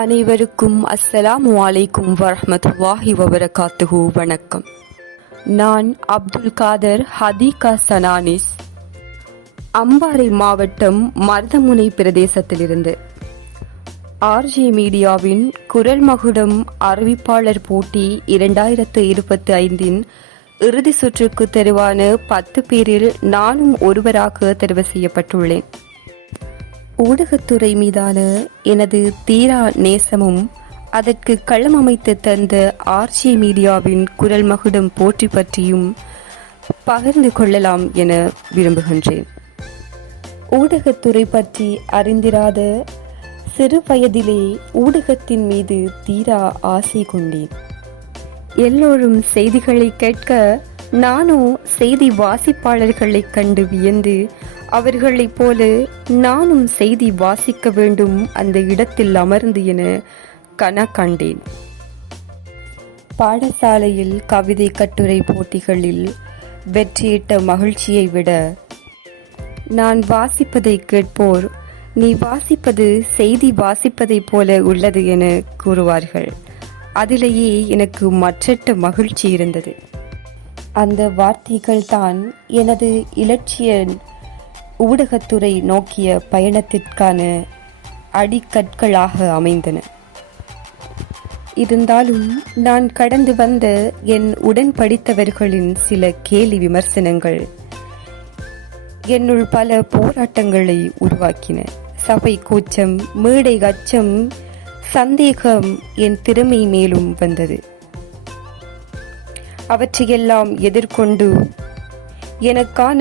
அனைவருக்கும் அஸ்ஸலாமு அலைக்கும் வரஹ்மத்துல்லாஹி வபரகாத்துஹு. வணக்கம். நான் அப்துல் காதர் ஹதீகா சனானிஸ், அம்பாறை மாவட்டம் மருதமுனை பிரதேசத்திலிருந்து. ஆர்ஜே மீடியாவின் குரல் மகுடம் அறிவிப்பாளர் போட்டி 2025 இறுதி சுற்றுக்கு தெரிவான 10 பேரில் நானும் ஒருவராக தெரிவு செய்யப்பட்டுள்ளேன். ஊடகத்துறை மீதான எனது தீரா நேசமும் அதற்கு களம் அமைத்து தந்த ஆர்ஜே மீடியாவின் குரல் மகுடம் போற்றி பற்றியும் பகிர்ந்து கொள்ளலாம் என விரும்புகின்றேன். ஊடகத்துறை பற்றி அறிந்திராத சிறு வயதிலே ஊடகத்தின் மீது தீரா ஆசை கொண்டேன். எல்லோரும் செய்திகளை கேட்க நானும் செய்தி வாசிப்பாளர்களைக் கண்டு வியந்து அவர்களைப் போல நானும் செய்தி வாசிக்க வேண்டும் அந்த இடத்தில் அமர்ந்து என கண்டேன். பாடசாலையில் கவிதை கட்டுரை போட்டிகளில் வெற்றியிட்ட மகிழ்ச்சியை விட நான் வாசிப்பதை கேட்போர் நீ வாசிப்பது செய்தி வாசிப்பதைப் போல உள்ளது என கூறுவார்கள். அதிலேயே எனக்கு மற்றற்ற மகிழ்ச்சி இருந்தது. அந்த வார்த்தைகள் தான் எனது இலட்சிய ஊடகத்துறை நோக்கிய பயணத்திற்கான அடிக்கற்களாக அமைந்தன. இருந்தாலும் நான் கடந்து வந்த என் உடன் படித்தவர்களின் சில கேலி விமர்சனங்கள் என்னுள் பல போராட்டங்களை உருவாக்கின. சபை கூச்சம், மேடை அச்சம், சந்தேகம் என் திறமை மேலும் வந்தது. அவற்றையெல்லாம் எதிர்கொண்டு எனக்கான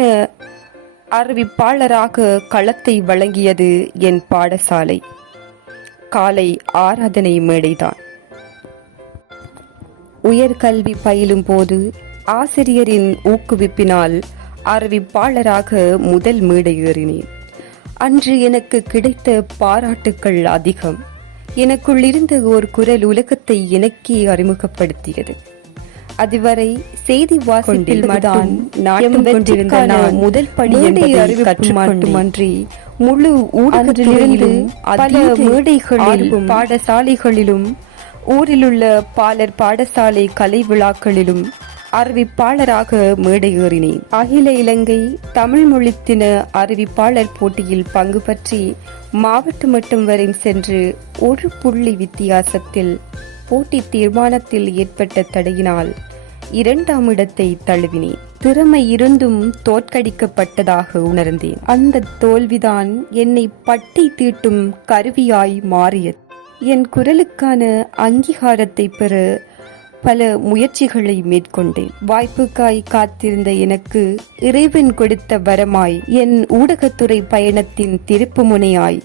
அறிவிப்பாளராக களத்தை வழங்கியது என் பாடசாலை காலை ஆராதனை மேடைதான். உயர்கல்வி பயிலும் போது ஆசிரியரின் ஊக்குவிப்பினால் அறிவிப்பாளராக முதல் மேடை ஏறினேன். அன்று எனக்கு கிடைத்த பாராட்டுக்கள் அதிகம். எனக்குள் இருந்த ஒரு குரல் உலகத்தை எனக்கே அறிமுகப்படுத்தியது. அதுவரை செய்தி வாசிப்பில் முதல் படி மட்டுமன்றி முழு ஊடகத்திலும் பல மேடைகளிலும் பாடசாலைகளிலும் ஊரிலுள்ள பாலர் பாடசாலை கலை விழாக்களிலும் அறிவிப்பாளராக மேடை ஏறினேன். அகில இலங்கை தமிழ் மொழித்தின அறிவிப்பாளர் போட்டியில் பங்கு பற்றி மாவட்ட மட்டம் வரை சென்று ஒரு புள்ளி வித்தியாசத்தில் போட்டி தீர்மானத்தில் ஏற்பட்ட தடையினால் 2ஆம் இடத்தை தழுவினேன். திறமை இருந்தும் தோற்கடிக்கப்பட்டதாக உணர்ந்தேன். அந்த தோல்விதான் என்னை பட்டை தீட்டும் கருவியாய் மாறியது. என் குரலுக்கான அங்கீகாரத்தை பெற பல முயற்சிகளை மேற்கொண்டேன். வாய்ப்புக்காய் காத்திருந்த எனக்கு இறைவன் கொடுத்த வரமாய் என் ஊடகத்துறை பயணத்தின் திருப்பு முனையாய்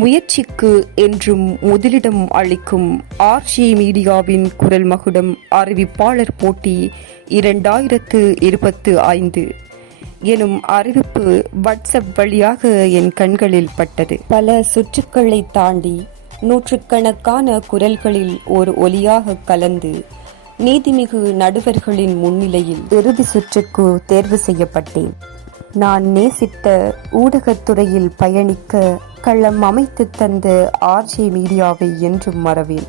முயற்சிக்கு என்றும் முதலிடம் அளிக்கும் ஆர்ஜே மீடியாவின் குரல் மகுடம் அறிவிப்பாளர் போட்டி 2025 எனும் அறிவிப்பு வாட்ஸ்அப் வழியாக என் கண்களில் பட்டது. பல சுற்றுக்களை தாண்டி நூற்றுக்கணக்கான குரல்களில் ஒரு ஒலியாக கலந்து நீதிமிகு நடுவர்களின் முன்னிலையில் இறுதி சுற்றுக்கு தேர்வு செய்யப்பட்டேன். நான் நேசித்த ஊடகத்துறையில் பயணிக்க களம் அமைத்து தந்த ஆர்ஜே மீடியாவை என்றும் மறவேன்.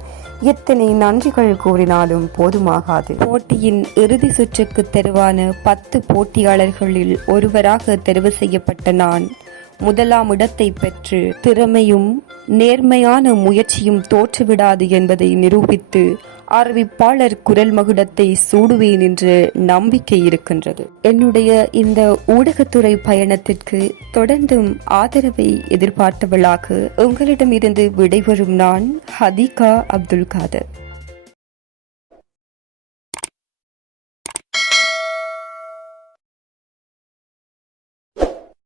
எத்தனை நன்றிகள் கூறினாலும் போதுமாகாது. போட்டியின் இறுதி சுற்றுக்கு தெரிவான 10 போட்டியாளர்களில் ஒருவராக தெரிவு செய்யப்பட்ட நான் முதலாம் இடத்தை பெற்று திறமையும் நேர்மையான முயற்சியும் தோற்றுவிடாது என்பதை நிரூபித்து அறிவிப்பாளர் குரல் மகுடத்தை சூடுவேன் என்று நம்பிக்கை இருக்கின்றது. என்னுடைய இந்த ஊடகத்துறை பயணத்திற்கு தொடர்ந்தும் ஆதரவை எதிர்பார்த்தவளாக உங்களிடமிருந்து விடைபெறும் நான் ஹதீகா அப்துல் காதர்.